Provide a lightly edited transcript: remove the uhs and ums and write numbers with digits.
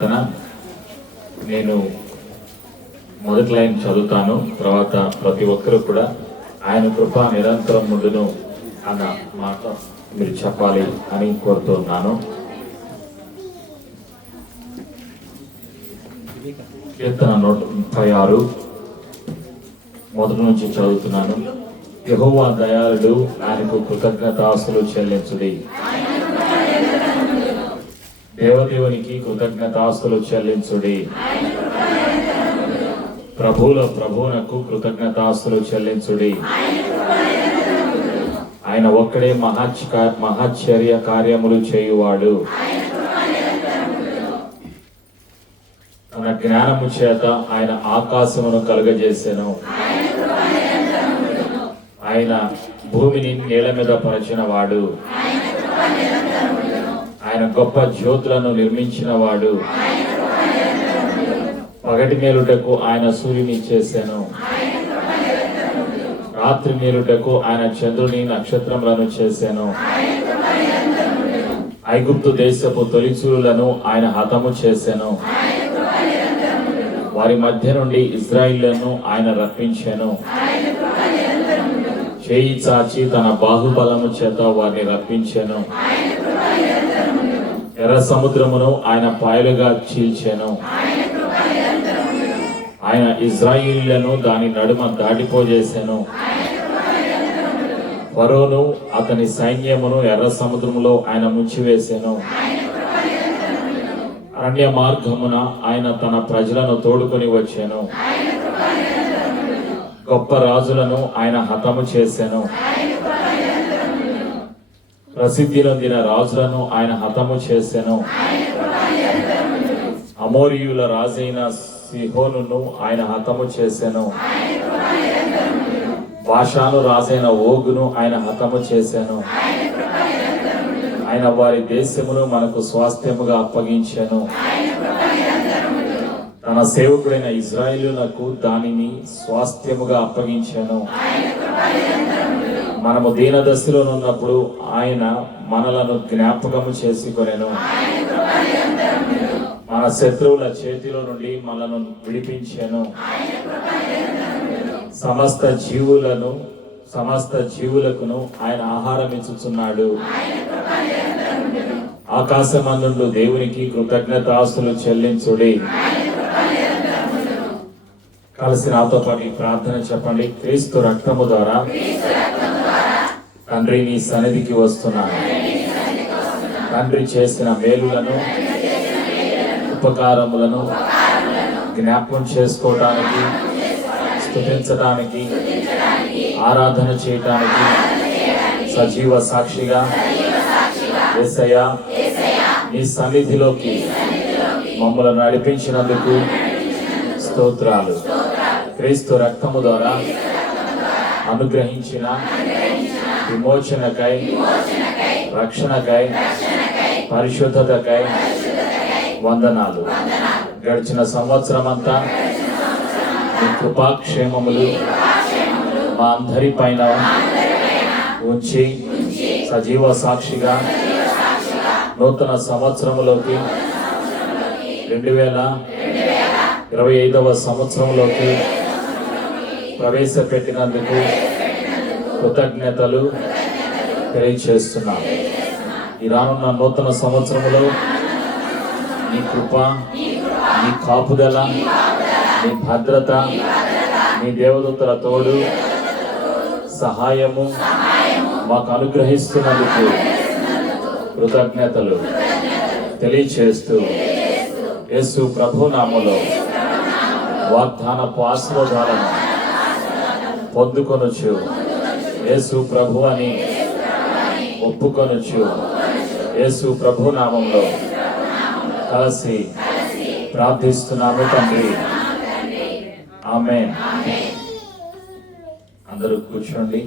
నేను మొదటి లైన్ చదువుతాను. తర్వాత ప్రతి ఒక్కరు కూడా ఆయన కృప నిరంతరం ముందును అన్న మాట మీరు చెప్పాలి అని కోరుతున్నాను. కీర్తన 136 మొదటి నుంచి చదువుతున్నాను. యెహోవా దయాళుడు, ఆయనకు కృతజ్ఞతాస్తులు చెల్లించుడి. దేవదేవునికి కృతజ్ఞతాస్తులు చెల్లించుడి. ప్రభువునకు కృతజ్ఞతాస్తులు చెల్లించుడి. ఆయన ఒక్కడే మహాశ్చర్య కార్యములు చేయువాడు. తన జ్ఞానము చేత ఆయన ఆకాశమును కలుగజేసెను. ఆయన భూమిని నేల మీద పరిచిన వాడు. ఆయన గొప్ప జ్యోతులను నిర్మించిన వాడు. పగటి మేలుటకు ఆయన సూర్యుని చేశాను. రాత్రి మేలుటకు ఆయన చంద్రుని నక్షత్రములను చేశాను. ఐగుప్తు దేశపు తొలిచూలులను ఆయన హతము చేశాను. వారి మధ్య నుండి ఇశ్రాయేలును ఆయన రప్పించాను. చేయి చాచి తన బాహుబలము చేత వారిని రప్పించాను. ఎర్ర సముద్రమును ఆయన పాయలుగా చీల్చాను. ఆయన ఇశ్రాయేలులను దాని నడుమ దాటిపోజేశాను. ఫరోను అతని సైన్యమును ఎర్ర సముద్రములో ఆయన ముంచివేశాను. అరణ్య మార్గమున ఆయన తన ప్రజలను తోడుకొని వచ్చాను. గొప్ప రాజులను ఆయన హతము చేశాను. ప్రసిద్ధి నొందిన రాజులను ఆయన హతము చేశాను. అమోరీయుల రాజైన సిహోనును ఆయన హతము చేశాను. బాషాను రాజైన ఓగును ఆయన హతము చేశాను. ఆయన వారి దేశమును మనకు స్వాస్థ్యముగా అప్పగించాను. తన సేవకుడైన ఇశ్రాయేలునకు దానిని స్వాస్థ్యముగా అప్పగించాను. మనము దీనదశలో ఉన్నప్పుడు ఆయన మనలను జ్ఞాపకము చేసుకొనెను. మన శత్రువుల చేతిలో నుండి మనలను విడిపించాను. సమస్త జీవులకును ఆయన ఆహారం ఇచ్చుచున్నాడు. ఆకాశమందుండు దేవునికి కృతజ్ఞతాస్తులు చెల్లించుడి. కలిసి నాతో పాటు ప్రార్థన చెప్పండి. క్రీస్తు రక్తము ద్వారా తండ్రి నీ సన్నిధికి వస్తున్నాను. తండ్రి చేసిన మేలులను ఉపకారములను జ్ఞాపకం చేసుకోవటానికి, స్తుతించడానికి, ఆరాధన చేయటానికి సజీవ సాక్షిగా యేసయ్యా నీ సన్నిధిలోకి మమ్మల్ని నడిపించినందుకు స్తోత్రాలు. క్రీస్తు రక్తము ద్వారా అనుగ్రహించిన విమోచనకై, రక్షణకై, పరిశుద్ధతకై వందనాలు. గడిచిన సంవత్సరం అంతా మీ కృపాక్షేమములు మా అందరి పైన ఉంచి సజీవ సాక్షిగా నూతన సంవత్సరంలోకి 2025వ సంవత్సరంలోకి ప్రవేశపెట్టినందుకు కృతజ్ఞతలు తెలియచేస్తున్నాం. ఈ రానున్న నూతన సంవత్సరంలో నీ కృప, నీ కాపుదల, నీ భద్రత, నీ దేవదూతల తోడు, సహాయము మాకు అనుగ్రహిస్తున్నందుకు కృతజ్ఞతలు తెలియచేస్తూ యేసు ప్రభు నామములో వాగ్దానపు ఆశీర్వాదాలను పొందుకొనొచ్చు. యేసు ప్రభు అని ఒప్పుకొనొచ్చు. యేసు ప్రభు నామములో కలిసి ప్రార్థిస్తున్నాము తండ్రి. ఆమేన్. అందరూ కూర్చోండి.